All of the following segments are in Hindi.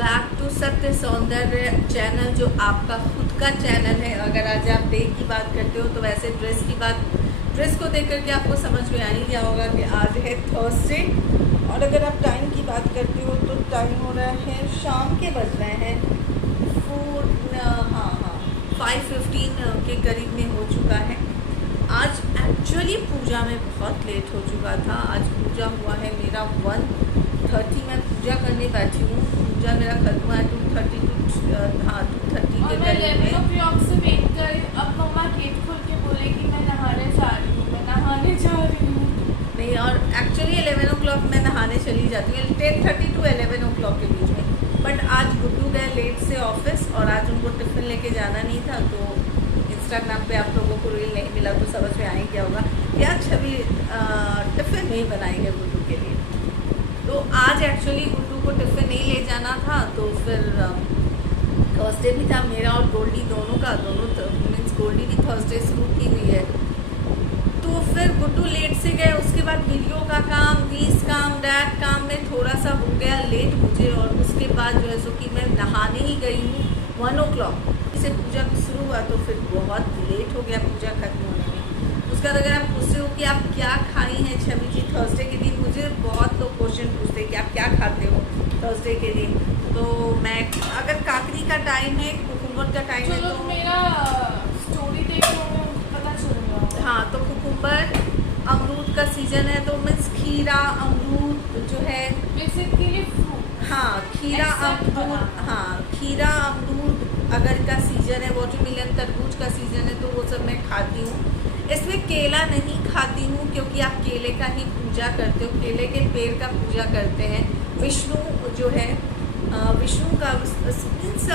बैक टू सत्य सौंदर्य चैनल, जो आपका खुद का चैनल है। अगर आज आप डे की बात करते हो तो वैसे ड्रेस को देख करके आपको समझ में आ ही गया होगा कि आज है थर्सडे। और अगर आप टाइम की बात करते हो तो टाइम हो रहा है, शाम के बज रहे हैं 5:15 के करीब में हो चुका है। आज एक्चुअली पूजा में बहुत लेट हो चुका था। आज पूजा हुआ है मेरा 1:30, मैं पूजा करने बैठी हूँ। पूजा मेरा खत्म हुआ है 2:30 के करीब में। से वेट कर, अब मम्मा गेट खोल के बोले कि मैं नहाने जा रही हूँ, मैं नहाने जा रही हूँ। नहीं, और एक्चुअली 11 o'clock मैं नहाने चली जाती हूँ, 10:30 to 11 o'clock के बीच में। बट आज गुड्डू गए लेट से ऑफिस और आज उनको टिफ़िन लेके जाना नहीं था, तो इंस्टाग्राम पे आप लोगों को रील नहीं मिला तो समझ में आ ही गया होगा या छवि टिफ़िन नहीं बनाएंगे गुड्डू के लिए। तो आज एक्चुअली गुड्डू को टिफ़िन नहीं ले जाना था, तो फिर थर्सडे भी था मेरा और गोल्डी दोनों का, मीन्स गोल्डी भी थर्सडे शुरू की हुई है। तो फिर गुड्डू लेट से गए, उसके बाद वीडियो का काम, दीस काम, डैट काम में थोड़ा सा हो गया लेट मुझे। और उसके बाद जो है सो कि मैं नहाने ही गई हूँ 1 o'clock से पूजा शुरू हुआ, तो फिर बहुत लेट हो गया पूजा खत्म होने में। उसके बाद अगर आप पूछते हो कि आप क्या खाई हैं छवि जी थर्सडे के दिन, मुझे बहुत लोग क्वेश्चन पूछते हैं कि आप क्या खाते हो थर्सडे के दिन। तो मैं, अगर काकड़ी का टाइम है, कुकुम्बर का टाइम है, तो मेरा स्टोरी देखो पता चल गया। हाँ, तो कुकुम्बर, अमरूद का सीजन है, तो मीन्स खीरा अमरूद जो है, बेसिकली फ्रूट। हाँ खीरा अमरूद, हाँ खीरा अमरूद अगर का सीजन है, वाटरमेलन तरबूज का सीजन है, तो वो सब मैं खाती हूँ। इसमें केला नहीं खाती हूँ क्योंकि आप केले का ही पूजा करते हो, केले के पेड़ का पूजा करते हैं। विष्णु जो है, विष्णु का मीन्स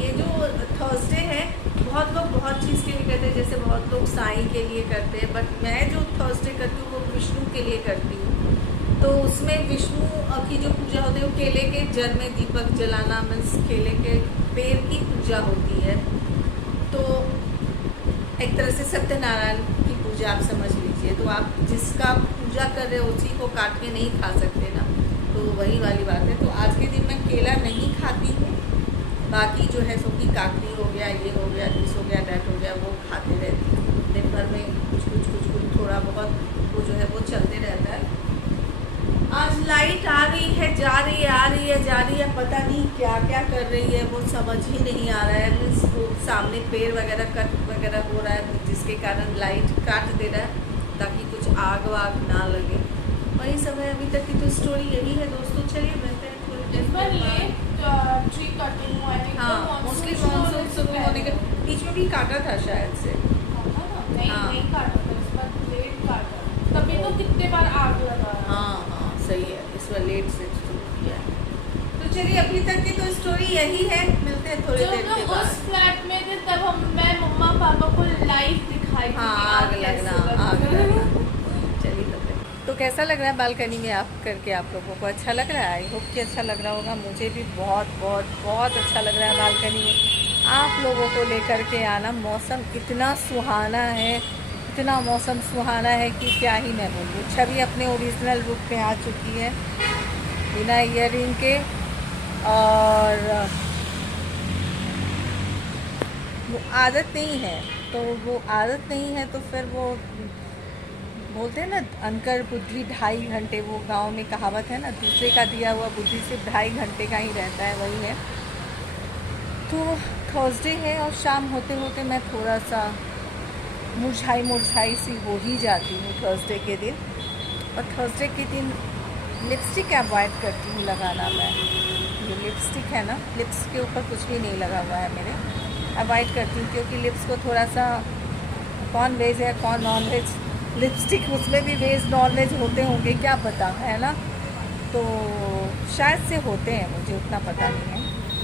ये जो थर्सडे है, बहुत लोग बहुत चीज़ के लिए करते हैं, जैसे बहुत लोग साईं के लिए करते हैं, बट मैं जो थर्सडे करती हूँ वो विष्णु के लिए करती हूँ। तो उसमें विष्णु की जो पूजा होती है वो केले के जड़ में दीपक जलाना, मीन्स केले के पेड़ की पूजा होती है। तो एक तरह से सत्यनारायण की पूजा आप समझ लीजिए। तो आप जिसका पूजा कर रहे हो उसी को काट के नहीं खा सकते ना, तो वही वाली बात है। तो आज के दिन मैं केला नहीं खाती हूँ, बाकी जो है सो कि काकड़ी हो गया, ये हो गया, दिस हो गया, डैट हो गया, वो खाते रहती हूँ। दिन भर में कुछ थोड़ा बहुत वो जो है वो चलते रहता है। आज लाइट आ रही है, जा रही है, आ रही है, जा रही है, पता नहीं क्या क्या कर रही है, वो समझ ही नहीं आ रहा है। मीन्स वो सामने पेड़ वगैरह कट वगैरह हो रहा है, जिसके कारण लाइट काट दे रहा है ताकि कुछ आग वाग ना लगे। वही सब है, अभी तक की तो स्टोरी यही है दोस्तों। चलिए मिलते हैं थोड़ी देर बाद। ट्री कटिंग हुआ है, हाँ, मोस्टली मानसून शुरू होने के बीच में भी काटा था शायद से। नहीं काटा था, इस बार लेट काटा, तभी तो कितने बार आग लगा। हाँ सही है, इस बार लेट से शुरू किया है। तो चलिए अभी तक की तो स्टोरी यही है, मिलते हैं थोड़ी देर के बाद। उस फ्लैट में थे तब मैं मम्मा पापा को लाइव दिखाई थी। हाँ, आग लगना। चलिए तो कैसा लग रहा है बालकनी में आप करके? आप लोगों को अच्छा लग रहा है? आई होप कि अच्छा लग रहा होगा। मुझे भी बहुत बहुत बहुत अच्छा लग रहा है बालकनी में आप लोगों को लेकर के आना। मौसम इतना सुहाना है, इतना मौसम सुहाना है कि क्या ही मैं बोलूँ। छवि अपने ओरिजिनल रूप में आ चुकी है बिना ईयरिंग के, और वो आदत नहीं है, तो वो आदत नहीं है तो फिर वो बोलते हैं ना, अंकर बुद्धि 2.5 घंटे, वो गांव में कहावत है ना, दूसरे का दिया हुआ बुद्धि सिर्फ 2.5 घंटे का ही रहता है, वही है। तो थर्सडे है और शाम होते होते मैं थोड़ा सा मुरझाई सी हो ही जाती हूँ थर्सडे के दिन। और थर्सडे के दिन लिपस्टिक अवॉइड करती हूँ लगाना। मैं जो लिपस्टिक है ना, लिप्स के ऊपर कुछ भी नहीं लगा हुआ है मेरे, अवॉइड करती हूँ क्योंकि लिप्स को थोड़ा सा, कौन वेज है कौन नॉन वेज, लिपस्टिक उसमें भी वेज नॉन वेज होते होंगे क्या पता, है ना। तो शायद से होते हैं, मुझे उतना पता नहीं है।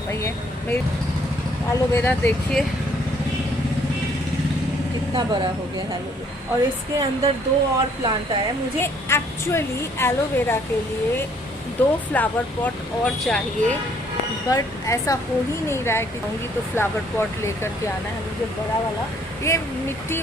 वही है मेरी एलोवेरा, देखिए कितना बड़ा हो गया है एलोवेरा। और इसके अंदर 2 और प्लांट आया। मुझे एक्चुअली एलोवेरा के लिए 2 फ्लावर पॉट और चाहिए, बट ऐसा हो ही नहीं रहा है कि कहूँगी तो फ्लावर पॉट लेकर के आना है मुझे बड़ा वाला। ये मिट्टी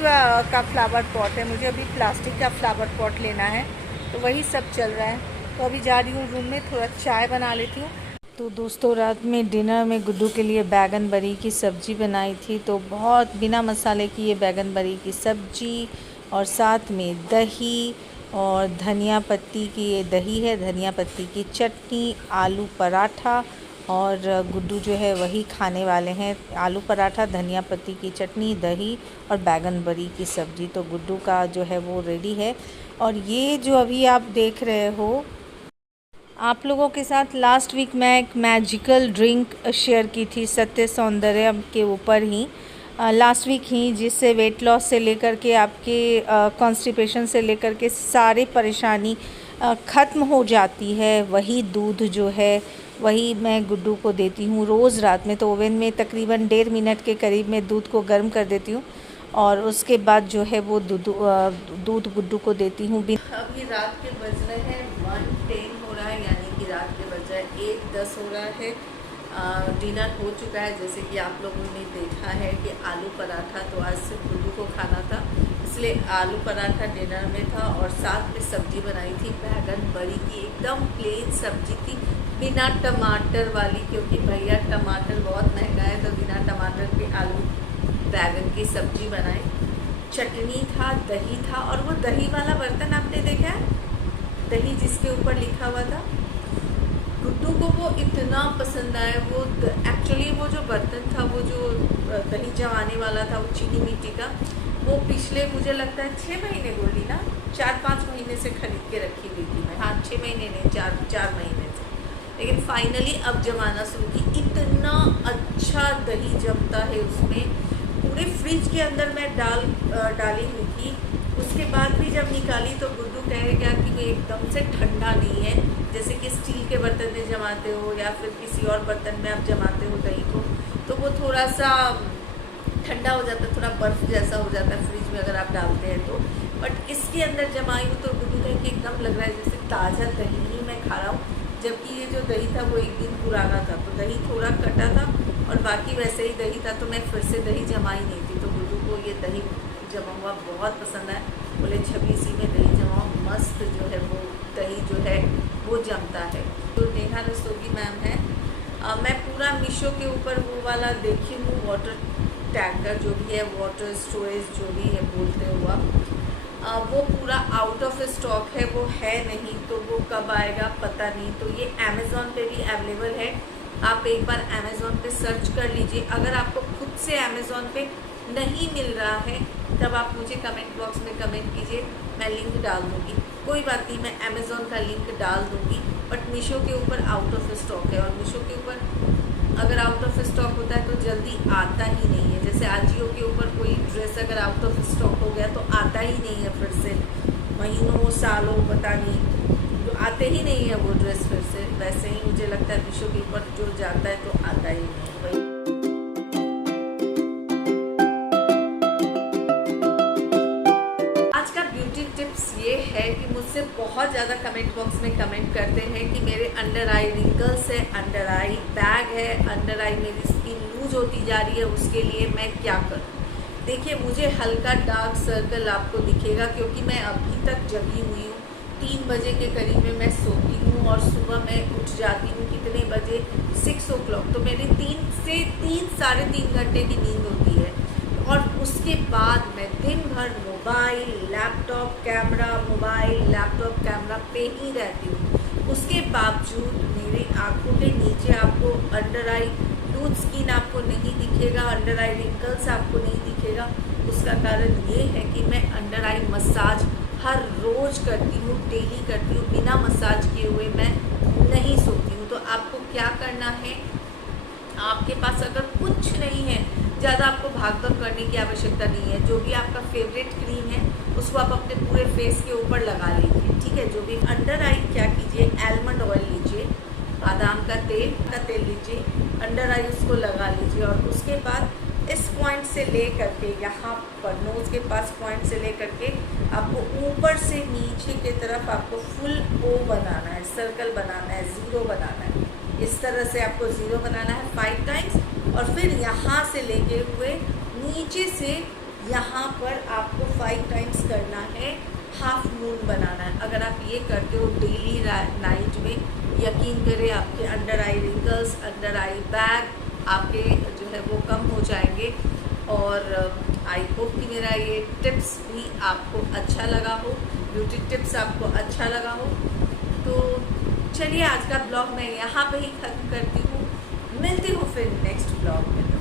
का फ्लावर पॉट है, मुझे अभी प्लास्टिक का फ्लावर पॉट लेना है, तो वही सब चल रहा है। तो अभी जा रही हूँ रूम में, थोड़ा चाय बना लेती हूँ। तो दोस्तों रात में डिनर में गुड्डू के लिए बैगन बरी की सब्ज़ी बनाई थी। तो बहुत बिना मसाले की ये बैगन बरी की सब्ज़ी और साथ में दही और धनिया पत्ती की, ये दही है, धनिया पत्ती की चटनी, आलू पराठा। और गुड्डू जो है वही खाने वाले हैं, आलू पराठा, धनिया पत्ती की चटनी, दही और बैगन बरी की सब्ज़ी। तो गुड्डू का जो है वो रेडी है। और ये जो अभी आप देख रहे हो, आप लोगों के साथ लास्ट वीक मैं एक मैजिकल ड्रिंक शेयर की थी सत्य सौंदर्य के ऊपर ही, लास्ट वीक ही, जिससे वेट लॉस से लेकर के आपके कॉन्स्टिपेशन से लेकर के सारी परेशानी ख़त्म हो जाती है। वही दूध जो है वही मैं गुड्डू को देती हूँ रोज़ रात में। तो ओवन में तकरीबन 1.5 मिनट के करीब मैं दूध को गर्म कर देती हूँ और उसके बाद जो है वो दूध गुड्डू को देती हूँ। अभी रात के बज रहे हैं 1:10 हो रहा है, यानी कि रात के बज रहे 1:10 हो रहा है। डिनर हो चुका है। जैसे कि आप लोगों ने देखा है कि आलू पराठा तो आज सिर्फ गुड्डू को खाना था, इसलिए आलू पराठा डिनर में था। और साथ में सब्ज़ी बनाई थी बैगन बरी की, एकदम प्लेन सब्ज़ी थी, बिना टमाटर वाली, क्योंकि भैया टमाटर बहुत महंगा है, तो बिना टमाटर के आलू बैगन की सब्ज़ी बनाई। चटनी था, दही था। और वो दही वाला बर्तन आपने देखा है, दही जिसके ऊपर लिखा हुआ था, गुड्डू को वो इतना पसंद आया। वो एक्चुअली वो जो बर्तन था, वो जो दही जमाने वाला था, वो चीनी मिट्टी का, वो पिछले मुझे लगता है 6 महीने बोली ना, 4-5 महीने से खरीद के रखी हुई थी मैं। हाँ, 6 महीने नहीं, 4 महीने से। लेकिन फाइनली अब जमाना शुरू की। इतना अच्छा दही जमता है उसमें। पूरे फ्रिज के अंदर मैं डाली हुई थी। उसके बाद भी जब निकाली तो गुड्डू कहेगा कि वो एकदम से ठंडा नहीं है, जैसे कि स्टील के बर्तन में जमाते हो या फिर किसी और बर्तन में आप जमाते हो दही को, तो वो थोड़ा सा ठंडा हो जाता है, थोड़ा बर्फ़ जैसा हो जाता है फ्रिज में अगर आप डालते हैं तो। बट इसके अंदर जमाई हूँ तो गुड्डू कहे कि एकदम लग रहा है जैसे ताज़ा दही ही मैं खा रहा हूँ। जबकि ये जो दही था वो 1 दिन पुराना था, तो दही थोड़ा कटा था और बाकी वैसे ही दही था, तो मैं फिर से दही जमाई नहीं थी। तो गुड्डू को ये दही जमा हुआ बहुत पसंद आया। बोले छवि इसी में दही जमाओ, मस्त जो है वो दही जो है वो जमता है। तो नेहा रस्तोगी मैम है। मैं पूरा मीशो के ऊपर वो वाला देखी हूँ, वाटर टैंकर जो भी है, वाटर स्टोरेज जो भी है बोलते हुआ, वो पूरा आउट ऑफ स्टॉक है, वो है नहीं। तो वो कब आएगा पता नहीं। तो ये अमेज़ॉन पे भी अवेलेबल है, आप एक बार अमेज़ॉन पे सर्च कर लीजिए। अगर आपको खुद से अमेज़ॉन पे नहीं मिल रहा है तब आप मुझे कमेंट बॉक्स में कमेंट कीजिए, मैं लिंक डाल दूँगी। कोई बात नहीं, मैं अमेज़ॉन का लिंक डाल दूँगी। बट मीशो के ऊपर आउट ऑफ स्टॉक है, और मीशो के ऊपर अगर आउट ऑफ स्टॉक होता है तो जल्दी आता ही नहीं है। जैसे आजियो के ऊपर कोई ड्रेस अगर आउट ऑफ स्टॉक हो गया तो आता ही नहीं है, फिर से महीनों सालों पता नहीं, तो आते ही नहीं है वो ड्रेस फिर से। वैसे ही मुझे लगता है मीशो के ऊपर जो जाता है तो आता ही नहीं है। आज का ब्यूटी टिप्स ये है कि मुझसे बहुत ज़्यादा कमेंट बॉक्स में कमेंट करते हैं कि मेरे अंडर आई रिंकल्स है, अंडर आई बैग है, अंडर आई मेरी स्किन लूज होती जा रही है, उसके लिए मैं क्या करूँ। देखिए, मुझे हल्का डार्क सर्कल आपको दिखेगा क्योंकि मैं अभी तक जगी हुई हूँ। 3 बजे के करीब में मैं सोती हूँ और सुबह मैं उठ जाती हूँ कितने बजे, 6 o'clock। तो मेरी 3 से 3-3.5 घंटे की नींद होती है। और उसके बाद मैं दिन भर mobile laptop camera, mobile laptop camera पे ही रहती हूँ। उसके बावजूद मेरी आँखों के नीचे आपको अंडर आई लूज स्किन आपको नहीं दिखेगा, अंडर आई रिंकल्स आपको नहीं दिखेगा। उसका कारण ये है कि मैं अंडर आई मसाज हर रोज़ करती हूँ, डेली करती हूँ। बिना मसाज किए हुए मैं नहीं सोती हूँ। तो आपको क्या करना है, आपके पास अगर कुछ नहीं है, ज़्यादा आपको भागदौड़ करने की आवश्यकता नहीं है। जो भी आपका फेवरेट क्रीम है उसको आप अपने पूरे फेस के ऊपर लगा लीजिए, ठीक है। जो भी अंडर आई क्या कीजिए, आलमंड ऑयल लीजिए, बादाम का तेल लीजिए, अंडर आई उसको लगा लीजिए। और उसके बाद इस पॉइंट से ले करके यहाँ पर नोज़ के पास पॉइंट से ले करके आपको ऊपर से नीचे की तरफ आपको फुल ओ बनाना है, सर्कल बनाना है, ज़ीरो बनाना है। इस तरह से आपको ज़ीरो बनाना है 5 टाइम्स। और फिर यहाँ से लेके हुए नीचे से यहाँ पर आपको 5 टाइम्स करना है। हाफ मून बनाना है। अगर आप ये करते हो डेली नाइट में, यकीन करें आपके अंडर आई रिंकल्स, अंडर आई बैग आपके जो है वो कम हो जाएंगे। और आई होप कि मेरा ये टिप्स भी आपको अच्छा लगा हो, ब्यूटी टिप्स आपको अच्छा लगा हो। तो चलिए आज का ब्लॉग मैं यहाँ पे ही ख़त्म करती हूँ, मिलती हूँ फिर नेक्स्ट ब्लॉग में।